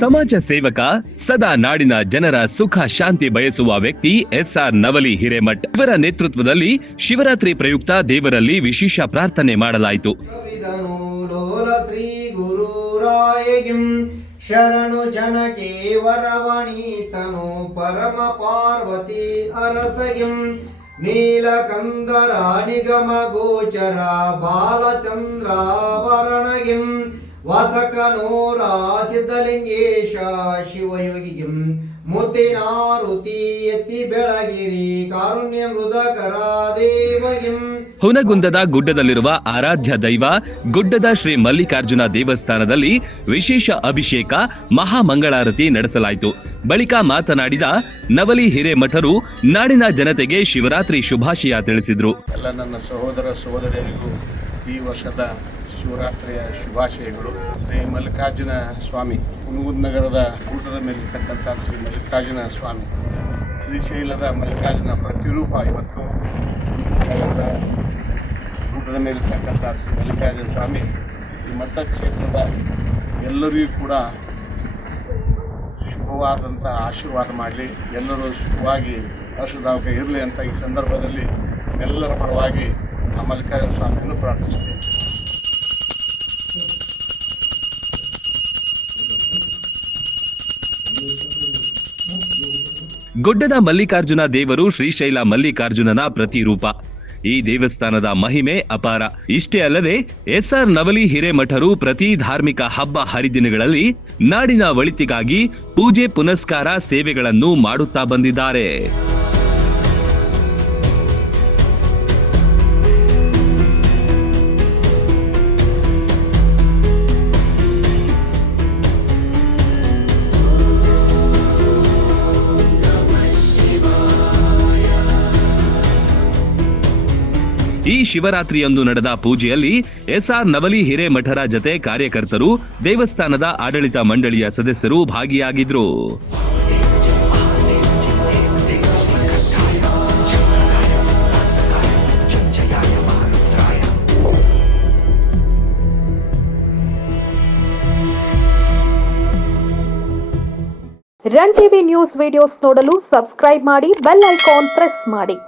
ಸಮಾಜ ಸೇವಕ, ಸದಾ ನಾಡಿನ ಜನರ ಸುಖ ಶಾಂತಿ ಬಯಸುವ ವ್ಯಕ್ತಿ ಎಸ್ಆರ್ ನವಲಿ ಹಿರೇಮಠ್ ಇವರ ನೇತೃತ್ವದಲ್ಲಿ ಶಿವರಾತ್ರಿ ಪ್ರಯುಕ್ತ ದೇವರಲ್ಲಿ ವಿಶೇಷ ಪ್ರಾರ್ಥನೆ ಮಾಡಲಾಯಿತು. ಶರಣು ಜನಕ್ಕೆ ವರವಣೀತನು ಪರಮ ಪಾರ್ವತಿ ಅರಸಗಿಂ ನೀಲಕಂದರ ನಿಗಮ ಗೋಚರ ಬಾಲಚಂದ್ರಾವರಣಗಿಂ ವಸಕನೋರ ಸಿದ್ಧಲಿಂಗೇಶ ಶಿವಯೋಗಿಗಿಂ ಮುತಿನಾರುತಿ ಎತ್ತಿ ಬೆಳಗಿರಿ ಕಾರುಣ್ಯ ಮೃದಕರ ದೇವಗಿಂ. ಹುನಗುಂದದ ಗುಡ್ಡದಲ್ಲಿರುವ ಆರಾಧ್ಯ ದೈವ ಗುಡ್ಡದ ಶ್ರೀ ಮಲ್ಲಿಕಾರ್ಜುನ ದೇವಸ್ಥಾನದಲ್ಲಿ ವಿಶೇಷ ಅಭಿಷೇಕ ಮಹಾಮಂಗಳಾರತಿ ನಡೆಸಲಾಯಿತು. ಬಳಿಕ ಮಾತನಾಡಿದ ನವಲಿ ಹಿರೇಮಠರು ನಾಡಿನ ಜನತೆಗೆ ಶಿವರಾತ್ರಿ ಶುಭಾಶಯ ತಿಳಿಸಿದರು. ಎಲ್ಲ ನನ್ನ ಸಹೋದರ ಸಹೋದರಿಯರಿಗೂ ಈ ವರ್ಷದ ಶಿವರಾತ್ರಿಯ ಶುಭಾಶಯಗಳು. ಶ್ರೀ ಮಲ್ಲಿಕಾರ್ಜುನ ಸ್ವಾಮಿ, ಹುನಗುಂದ ನಗರದ ಗುಡ್ಡದ ಮೇಲಿರ್ತಕ್ಕಂಥ ಶ್ರೀ ಮಲ್ಲಿಕಾರ್ಜುನ ಸ್ವಾಮಿ, ಶ್ರೀಶೈಲದ ಮಲ್ಲಿಕಾರ್ಜುನ ಪ್ರತಿರೂಪ. ಇವತ್ತು ಗುಡ್ಡದ ಮೇಲಿರ್ತಕ್ಕಂಥ ಶ್ರೀ ಮಲ್ಲಿಕಾರ್ಜುನ ಸ್ವಾಮಿ ಈ ಮತಕ್ಷೇತ್ರದ ಎಲ್ಲರಿಗೂ ಕೂಡ ಶುಭವಾದಂಥ ಆಶೀರ್ವಾದ ಮಾಡಲಿ, ಎಲ್ಲರೂ ಸುಖವಾಗಿ ಹರ್ಷದಾಯಕ ಇರಲಿ ಅಂತ ಈ ಸಂದರ್ಭದಲ್ಲಿ ಎಲ್ಲರ ಪರವಾಗಿ ಆ ಮಲ್ಲಿಕಾರ್ಜುನ ಸ್ವಾಮಿಯನ್ನು ಪ್ರಾರ್ಥಿಸುತ್ತೇನೆ. ಗುಡ್ಡದ ಮಲ್ಲಿಕಾರ್ಜುನ ದೇವರು ಶ್ರೀಶೈಲ ಮಲ್ಲಿಕಾರ್ಜುನನ ಪ್ರತಿರೂಪ. ಈ ದೇವಸ್ಥಾನದ ಮಹಿಮೆ ಅಪಾರ. ಇಷ್ಟೇ ಅಲ್ಲದೆ ಎಸ್ಆರ್ ನವಲಿ ಹಿರೇಮಠರು ಪ್ರತಿ ಧಾರ್ಮಿಕ ಹಬ್ಬ ಹರಿದಿನಗಳಲ್ಲಿ ನಾಡಿನ ಒಳಿತಿಗಾಗಿ ಪೂಜೆ ಪುನಸ್ಕಾರ ಸೇವೆಗಳನ್ನು ಮಾಡುತ್ತಾ ಬಂದಿದ್ದಾರೆ. ಈ ಶಿವರಾತ್ರಿಯಂದು ನಡೆದ ಪೂಜೆಯಲ್ಲಿ ಎಸ್ಆರ್ ನವಲಿ ಹಿರೇಮಠರ ಜತೆ ಕಾರ್ಯಕರ್ತರು, ದೇವಸ್ಥಾನದ ಆಡಳಿತ ಮಂಡಳಿಯ ಸದಸ್ಯರು ಭಾಗಿಯಾಗಿದ್ರು. ರನ್ ಟಿವಿ ನ್ಯೂಸ್ ವಿಡಿಯೋಸ್ ನೋಡಲು ಸಬ್ಸ್ಕ್ರೈಬ್ ಮಾಡಿ, ಬೆಲ್ ಐಕಾನ್ ಪ್ರೆಸ್ ಮಾಡಿ.